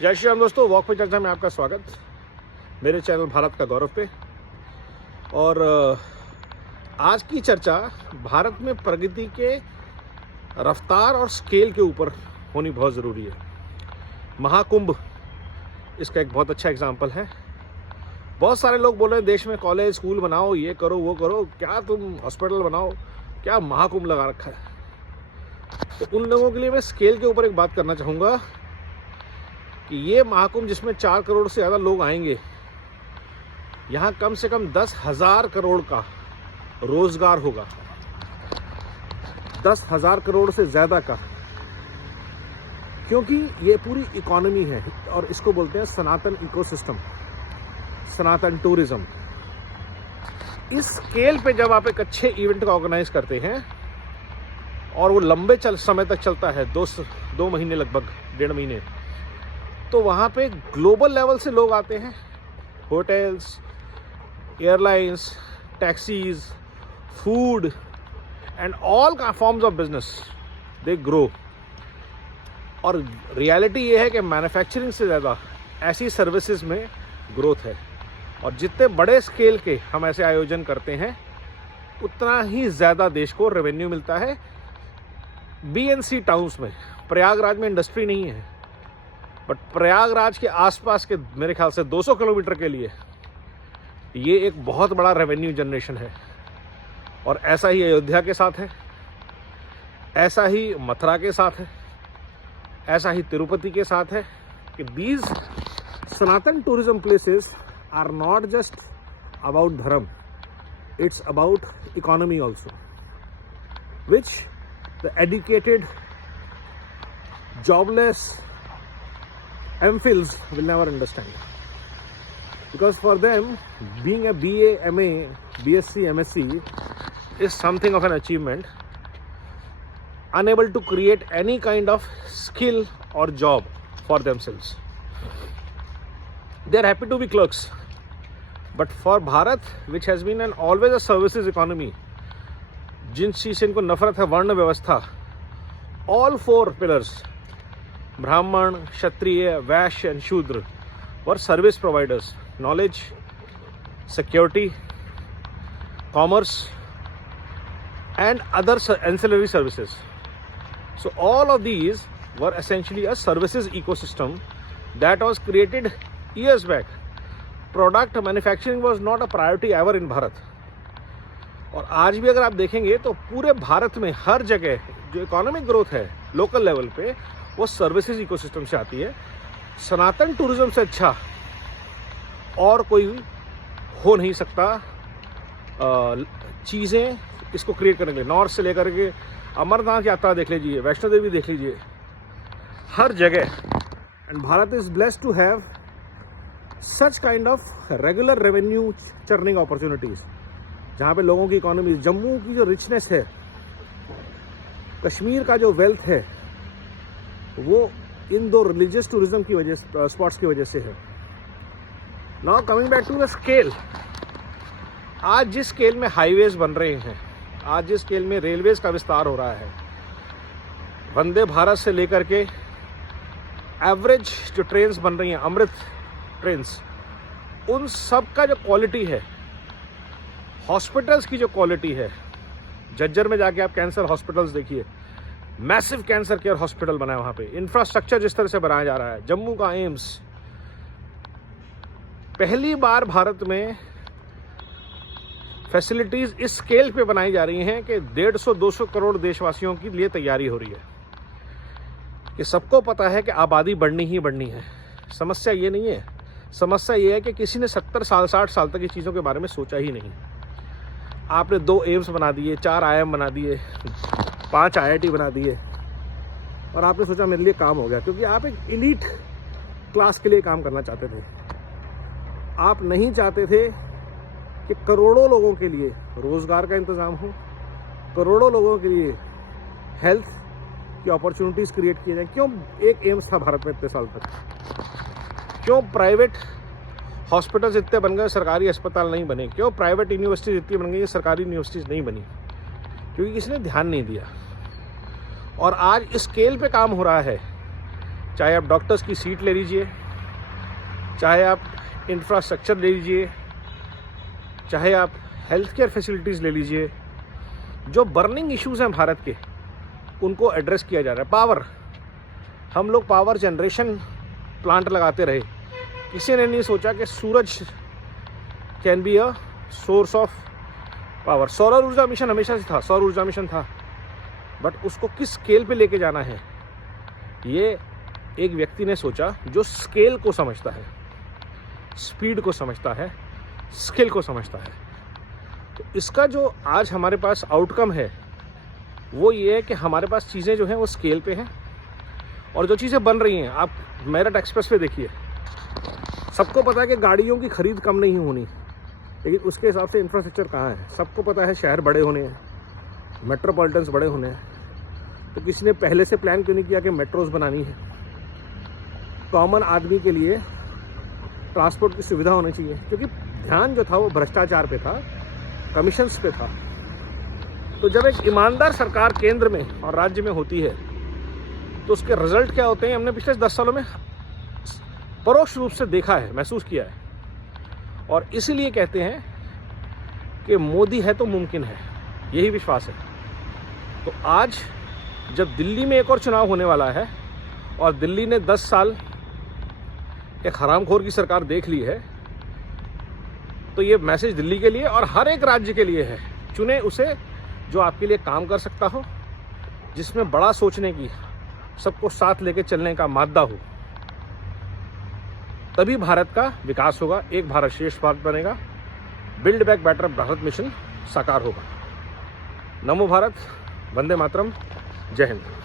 जय श्री राम दोस्तों, वॉक पे चर्चा में आपका स्वागत। मेरे चैनल भारत का गौरव पे। और आज की चर्चा भारत में प्रगति के रफ्तार और स्केल के ऊपर होनी बहुत ज़रूरी है। महाकुंभ इसका एक बहुत अच्छा एग्जाम्पल है। बहुत सारे लोग बोल रहे हैं देश में कॉलेज स्कूल बनाओ, ये करो वो करो, क्या तुम हॉस्पिटल बनाओ, क्या महाकुंभ लगा रखा है। तो उन लोगों के लिए मैं स्केल के ऊपर एक बात करना चाहूँगा कि ये महाकुंभ जिसमें 4 करोड़ से ज़्यादा लोग आएंगे, यहाँ कम से कम 10,000 करोड़ का रोजगार होगा। 10,000 करोड़ से ज़्यादा का, क्योंकि ये पूरी इकोनॉमी है और इसको बोलते हैं सनातन इकोसिस्टम, सनातन टूरिज्म। इस स्केल पे जब आप एक अच्छे इवेंट का ऑर्गेनाइज करते हैं और वो लंबे समय तक चलता है, 2 महीने, लगभग 1.5 महीने, तो वहाँ पे ग्लोबल लेवल से लोग आते हैं। Hotels, airlines, taxis, food and all का forms of business they grow. और रियलिटी ये है कि मैन्युफैक्चरिंग से ज़्यादा ऐसी सर्विसेज में ग्रोथ है। और जितने बड़े स्केल के हम ऐसे आयोजन करते हैं, उतना ही ज़्यादा देश को रेवेन्यू मिलता है। BNC टाउन्स में, प्रयागराज में इंडस्ट्री नहीं है, बट प्रयागराज के आसपास के मेरे ख्याल से 200 किलोमीटर के लिए ये एक बहुत बड़ा रेवेन्यू जनरेशन है। और ऐसा ही अयोध्या के साथ है, ऐसा ही मथुरा के साथ है, ऐसा ही तिरुपति के साथ है कि these Sanatan tourism places are not just about dharma, it's about economy also, which the educated jobless MPhils will never understand, because for them being a BA, MA, BSc, MSc is something of an achievement, unable to create any kind of skill or job for themselves. They are happy to be clerks, but for Bharat, which has been always a services economy, जिन चीज़ से इनको नफरत है, वर्ण व्यवस्था, all 4 pillars, ब्राह्मण, क्षत्रिय, Vaishya and Shudra, were service providers, knowledge, security, commerce and other ancillary services. So all of these were essentially a services ecosystem that was created years back. Product manufacturing was not a priority ever in Bharat. और आज भी अगर आप देखेंगे तो पूरे भारत में हर जगह जो इकोनॉमिक ग्रोथ है लोकल लेवल पे, वो सर्विसेज इकोसिस्टम से आती है। सनातन टूरिज्म से अच्छा और कोई हो नहीं सकता चीज़ें इसको क्रिएट करने के लिए। नॉर्थ से लेकर के अमरनाथ यात्रा देख लीजिए, वैष्णो देवी देख लीजिए, हर जगह। And Bharat is blessed to have such kind of regular revenue churning opportunities, जहाँ पे लोगों की इकोनॉमी, जम्मू की जो रिचनेस है, कश्मीर का जो वेल्थ है, वो इन 2 रिलीजियस टूरिज्म की वजह, स्पॉट्स की वजह से है। Now coming back to the scale, आज जिस स्केल में हाईवेज बन रहे हैं, आज जिस स्केल में रेलवेज का विस्तार हो रहा है, वंदे भारत से लेकर के एवरेज जो ट्रेन्स बन रही हैं, अमृत ट्रेन्स, उन सब का जो क्वालिटी है, हॉस्पिटल्स की जो क्वालिटी है, झज्जर में जाके आप कैंसर हॉस्पिटल्स देखिए, मैसिव कैंसर केयर हॉस्पिटल बना है वहाँ पे, इंफ्रास्ट्रक्चर जिस तरह से बनाया जा रहा है, जम्मू का एम्स। पहली बार भारत में फैसिलिटीज़ इस स्केल पे बनाई जा रही हैं कि 150-200 करोड़ देशवासियों के लिए तैयारी हो रही है। कि सबको पता है कि आबादी बढ़नी ही बढ़नी है। समस्या ये नहीं है, समस्या ये है कि किसी ने 70 साल 60 साल तक इस चीज़ों के बारे में सोचा ही नहीं। आपने 2 एम्स बना दिए, 4 IIM बना दिए, 5 IIT बना दिए, और आपने सोचा मेरे लिए काम हो गया, क्योंकि आप एक एलीट क्लास के लिए काम करना चाहते थे। आप नहीं चाहते थे कि करोड़ों लोगों के लिए रोज़गार का इंतज़ाम हो, करोड़ों लोगों के लिए हेल्थ की अपॉर्चुनिटीज़ क्रिएट किए जाएँ। क्यों एक एम्स था भारत में इतने साल तक? क्यों प्राइवेट हॉस्पिटल्स इतने बन गए, सरकारी अस्पताल नहीं बने? क्यों प्राइवेट यूनिवर्सिटीज़ इतनी बन गई, सरकारी यूनिवर्सिटीज़ नहीं बनी? क्योंकि किसी ने ध्यान नहीं दिया। और आज इस स्केल पे काम हो रहा है चाहे आप डॉक्टर्स की सीट ले लीजिए, चाहे आप इंफ्रास्ट्रक्चर ले लीजिए, चाहे आप हेल्थ केयर फैसिलिटीज़ ले लीजिए, जो बर्निंग इश्यूज़ हैं भारत के उनको एड्रेस किया जा रहा है। पावर, हम लोग पावर जनरेशन प्लांट लगाते रहे, किसी ने नहीं सोचा कि suraj can be a source of power. सौर ऊर्जा मिशन हमेशा से था, सौर ऊर्जा मिशन था, बट उसको किस स्केल पे लेके जाना है ये एक व्यक्ति ने सोचा जो स्केल को समझता है, स्पीड को समझता है, स्केल को समझता है। तो इसका जो आज हमारे पास आउटकम है वो ये है कि हमारे पास चीज़ें जो हैं वो स्केल पे हैं, और जो चीज़ें बन रही हैं, आप मेरठ एक्सप्रेस पे देखिए, सबको पता है कि गाड़ियों की खरीद कम नहीं होनी, लेकिन उसके हिसाब से इंफ्रास्ट्रक्चर कहाँ है। सबको पता है शहर बड़े होने हैं, मेट्रोपॉलिटन्स बड़े होने हैं, तो किसी ने पहले से प्लान क्यों नहीं किया कि मेट्रोज बनानी है। कॉमन आदमी के लिए ट्रांसपोर्ट की सुविधा होनी चाहिए, क्योंकि ध्यान जो था वो भ्रष्टाचार पे था, कमीशंस पे था। तो जब एक ईमानदार सरकार केंद्र में और राज्य में होती है तो उसके रिजल्ट क्या होते हैं, हमने पिछले 10 सालों में परोक्ष रूप से देखा है, महसूस किया है। और इसीलिए कहते हैं कि मोदी है तो मुमकिन है, यही विश्वास है। तो आज जब दिल्ली में एक और चुनाव होने वाला है और दिल्ली ने 10 साल एक हरामखोर की सरकार देख ली है, तो ये मैसेज दिल्ली के लिए और हर एक राज्य के लिए है, चुने उसे जो आपके लिए काम कर सकता हो, जिसमें बड़ा सोचने की, सबको साथ लेके चलने का मादा हो। तभी भारत का विकास होगा, एक भारत श्रेष्ठ भारत बनेगा, build back better Bharat mission साकार होगा। नमो भारत, वंदे मातरम, जय हिंद।